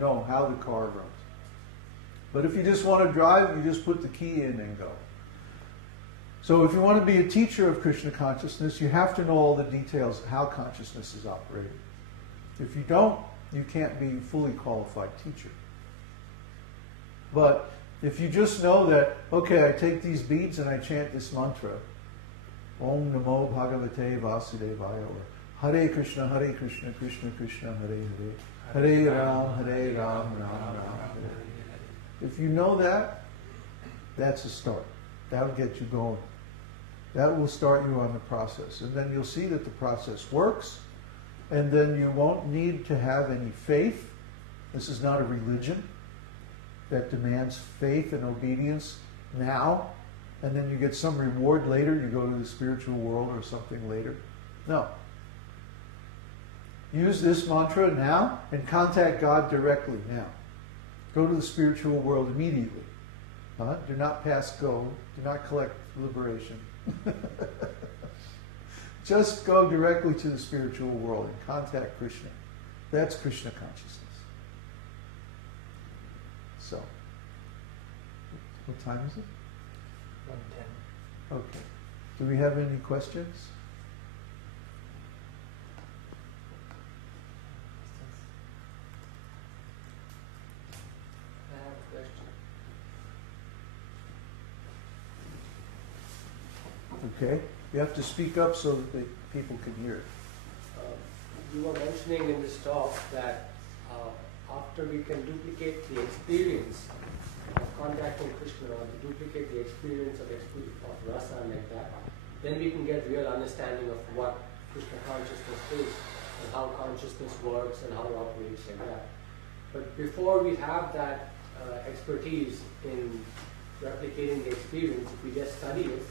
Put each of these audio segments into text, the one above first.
know how the car runs. But if you just want to drive, you just put the key in and go. So if you want to be a teacher of Krishna consciousness, you have to know all the details of how consciousness is operating. If you don't, you can't be a fully qualified teacher. But if you just know that, okay, I take these beads and I chant this mantra, Om Namo Bhagavate Vasudevaya, or Hare Krishna, Krishna Krishna, Hare Hare, Hare Ram, Ram Ram. If you know that, that's a start. That'll get you going. That will start you on the process. And then you'll see that the process works, and then you won't need to have any faith. This is not a religion that demands faith and obedience now, and then you get some reward later, you go to the spiritual world or something later. No. Use this mantra now and contact God directly now. Go to the spiritual world immediately. Do not pass go. Do not collect liberation. Just go directly to the spiritual world and contact Krishna. That's Krishna consciousness. So, what time is it? 1:10. Okay. Do we have any questions? I have a question. Okay. You have to speak up so that the people can hear it. You were mentioning in this talk that after we can duplicate the experience of contacting Krishna, or duplicate the experience of rasa like that, then we can get real understanding of what Krishna consciousness is and how consciousness works and how it operates like that. But before we have that expertise in replicating the experience, if we just study it,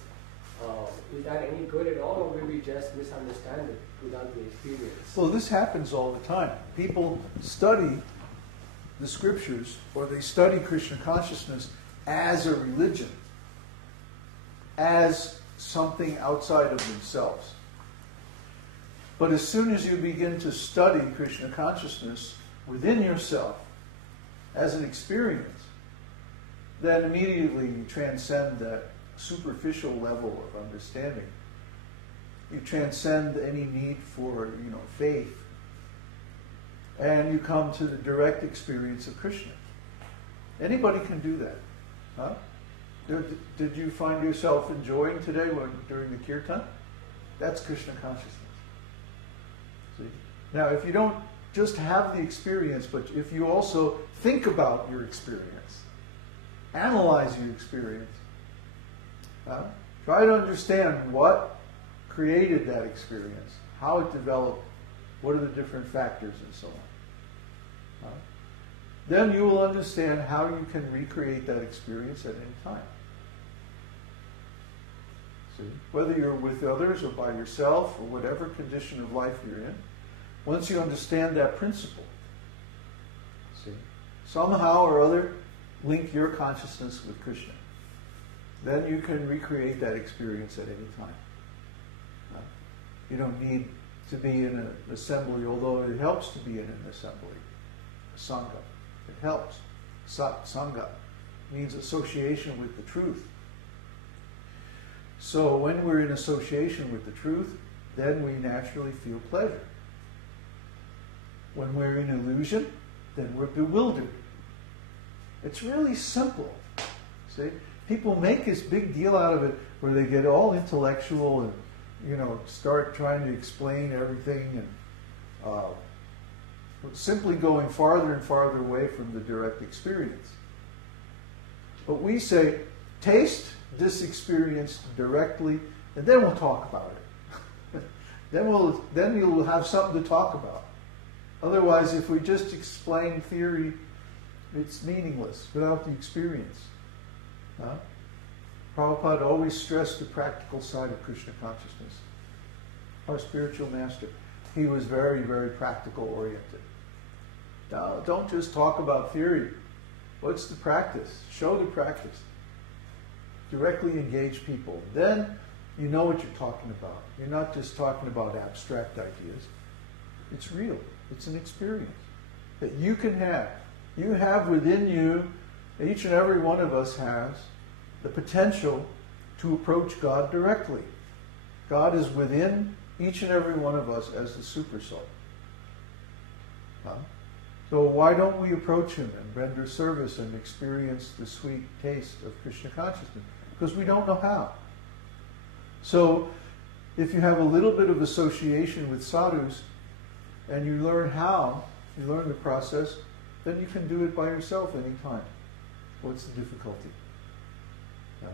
is that any good at all, or will we just misunderstand it without the experience? Well, this happens all the time. People study the scriptures, or they study Krishna consciousness as a religion, as something outside of themselves. But as soon as you begin to study Krishna consciousness within yourself as an experience, then immediately you transcend that superficial level of understanding. You transcend any need for, faith, and you come to the direct experience of Krishna. Anybody can do that. Huh? Did you find yourself enjoying today during the kirtan? That's Krishna consciousness. See? Now, if you don't just have the experience, but if you also think about your experience, analyze your experience, try to understand what created that experience, how it developed, what are the different factors, and so on. Then you will understand how you can recreate that experience at any time. See? Whether you're with others or by yourself or whatever condition of life you're in, once you understand that principle, see, somehow or other link your consciousness with Krishna. Then you can recreate that experience at any time. You don't need to be in an assembly, although it helps to be in an assembly, a sangha. It helps. Sat-saṅge means association with the truth. So when we're in association with the truth, then we naturally feel pleasure. When we're in illusion, then we're bewildered. It's really simple. See? People make this big deal out of it where they get all intellectual and, start trying to explain everything and simply going farther and farther away from the direct experience. But we say, taste this experience directly, and then we'll talk about it. then you'll have something to talk about. Otherwise, if we just explain theory, it's meaningless without the experience. Prabhupada always stressed the practical side of Krishna consciousness. Our spiritual master, he was very, very practical oriented. Now, don't just talk about theory. What's the practice? Show the practice. Directly engage people. Then you know what you're talking about. You're not just talking about abstract ideas. It's real. It's an experience that you can have You have within you, each and every one of us has the potential to approach God directly. God is within each and every one of us as the super soul. Huh? So why don't we approach Him and render service and experience the sweet taste of Krishna consciousness? Because we don't know how. So if you have a little bit of association with sadhus and you learn how, you learn the process, then you can do it by yourself anytime. What's the difficulty? Right?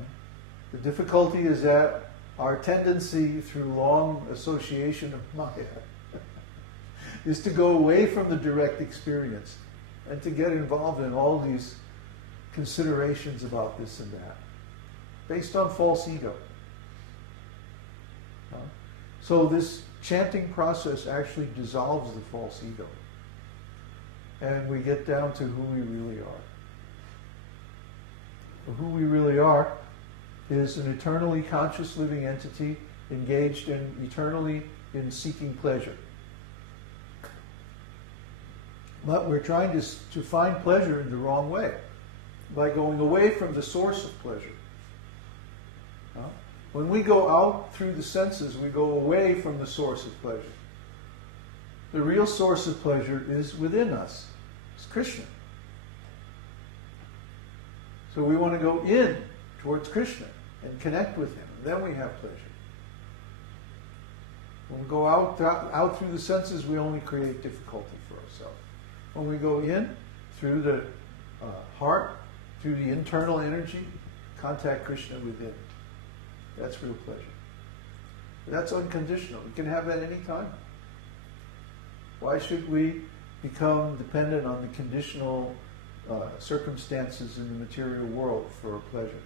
The difficulty is that our tendency through long association of Maya is to go away from the direct experience and to get involved in all these considerations about this and that, based on false ego. So this chanting process actually dissolves the false ego. And we get down to who we really are. Who we really are is an eternally conscious living entity engaged eternally in seeking pleasure. But we're trying to find pleasure in the wrong way, by going away from the source of pleasure. When we go out through the senses, we go away from the source of pleasure. The real source of pleasure is within us. It's Krishna. So we want to go in towards Krishna and connect with Him. Then we have pleasure. When we go out through the senses, we only create difficulty for ourselves. When we go in through the heart, through the internal energy, contact Krishna within. That's real pleasure. That's unconditional. We can have that any time. Why should we become dependent on the conditional circumstances in the material world for pleasure?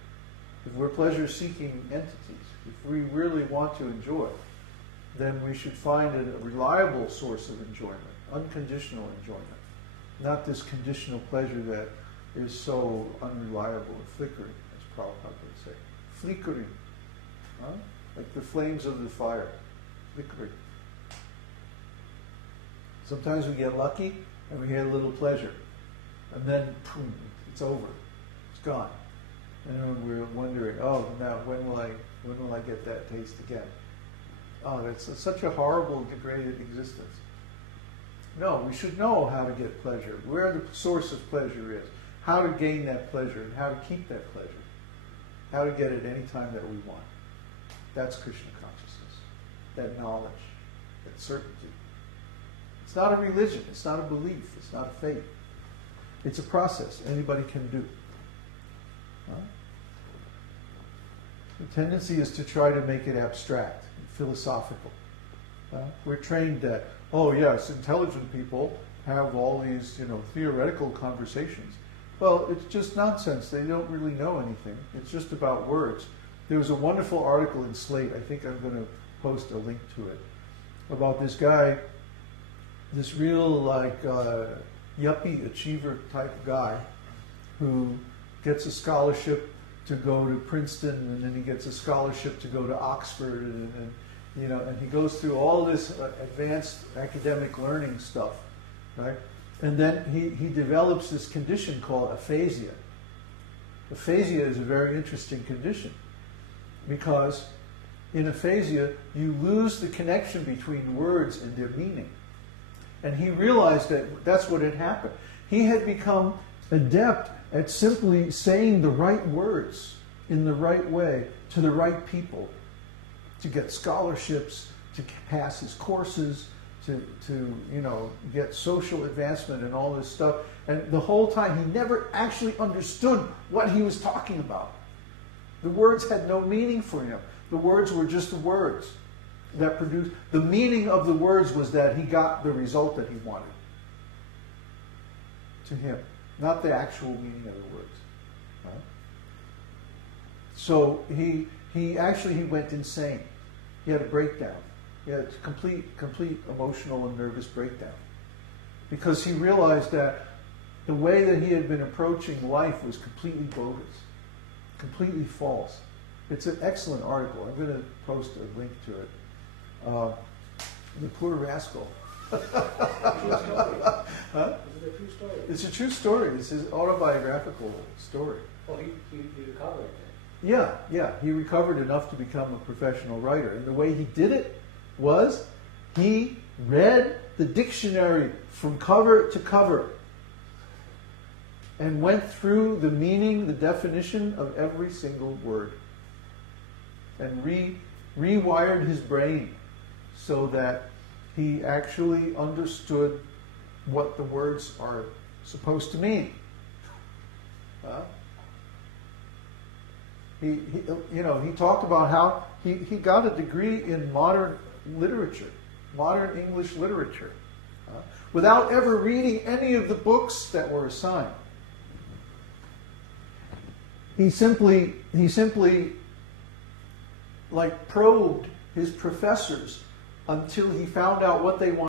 If we're pleasure-seeking entities, if we really want to enjoy, then we should find a reliable source of enjoyment, unconditional enjoyment, not this conditional pleasure that is so unreliable and flickering, as Prabhupada would say. Flickering. Huh? Like the flames of the fire. Flickering. Sometimes we get lucky and we get a little pleasure. And then, boom, it's over. It's gone. And then we're wondering, oh, now when will I get that taste again? Oh, that's such a horrible, degraded existence. No, we should know how to get pleasure, where the source of pleasure is, how to gain that pleasure, and how to keep that pleasure, how to get it any time that we want. That's Krishna consciousness, that knowledge, that certainty. It's not a religion, it's not a belief, it's not a faith. It's a process anybody can do. Huh? The tendency is to try to make it abstract, philosophical. We're trained that, oh yes, intelligent people have all these, theoretical conversations. Well, it's just nonsense. They don't really know anything. It's just about words. There was a wonderful article in Slate, I think I'm going to post a link to it, about this guy, this real yuppie achiever type guy who gets a scholarship to go to Princeton, and then he gets a scholarship to go to Oxford, and he goes through all this advanced academic learning stuff, right? And then he develops this condition called aphasia. Aphasia is a very interesting condition because in aphasia you lose the connection between words and their meaning. And he realized that that's what had happened. He had become adept at simply saying the right words in the right way to the right people, to get scholarships, to pass his courses, to get social advancement and all this stuff. And the whole time he never actually understood what he was talking about. The words had no meaning for him. The words were just the words that produced. The meaning of the words was that he got the result that he wanted to him, not the actual meaning of the words. Right? So he went insane. He had a breakdown. He had a complete emotional and nervous breakdown. Because he realized that the way that he had been approaching life was completely bogus, completely false. It's an excellent article. I'm going to post a link to it. The poor rascal. True story. Huh? Is it a true story? It's a true story. It's his autobiographical story. Oh, he recovered it. Yeah. He recovered enough to become a professional writer. And the way he did it was he read the dictionary from cover to cover and went through the meaning, the definition of every single word, and rewired his brain so that he actually understood what the words are supposed to mean. He talked about how he got a degree in modern literature, modern English literature, without ever reading any of the books that were assigned. He simply like probed his professors until he found out what they wanted.